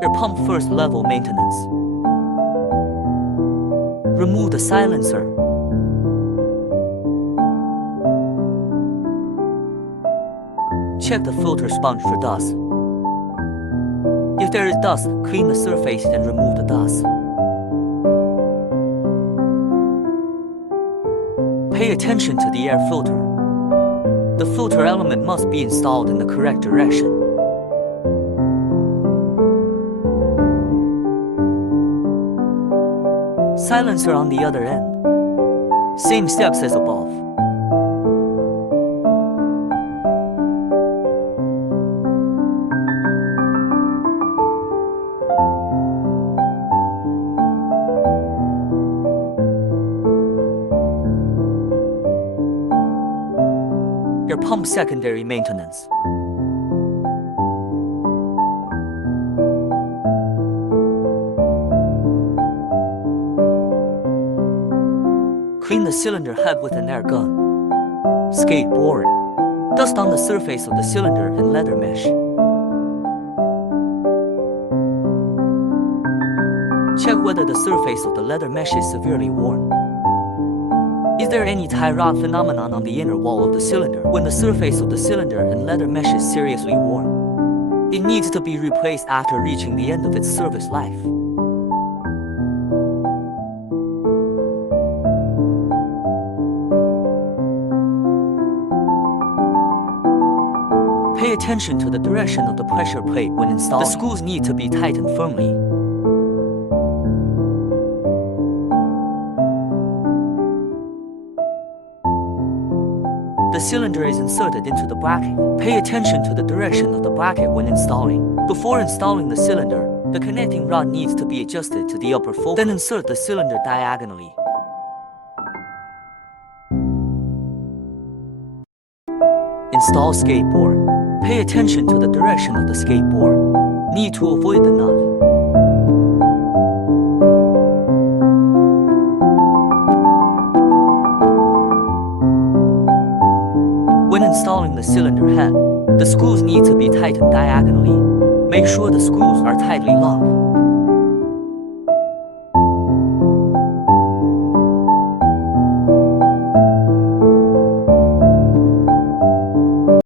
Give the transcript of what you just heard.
Your pump first level maintenance. Remove the silencer. Check the filter sponge for dust. If there is dust, clean the surface and remove the dust. Pay attention to the air filter. The filter element must be installed in the correct direction. Silencer on the other end. Same steps as above. Your pump secondary maintenance. Clean the cylinder head with an air gun. Skateboard. Dust on the surface of the cylinder and leather mesh. Check whether the surface of the leather mesh is severely worn. Is there any tie rot phenomenon on the inner wall of the cylinder? When the surface of the cylinder and leather mesh is seriously worn, it needs to be replaced after reaching the end of its service life. Pay attention to the direction of the pressure plate when installing. The screws need to be tightened firmly. The cylinder is inserted into the bracket. Pay attention to the direction of the bracket when installing. Before installing the cylinder, the connecting rod needs to be adjusted to the upper focal. Then insert the cylinder diagonally. Install skateboard. Pay attention to the direction of the skateboard. Need to avoid the nut. When installing the cylinder head, the screws need to be tightened diagonally. Make sure the screws are tightly locked.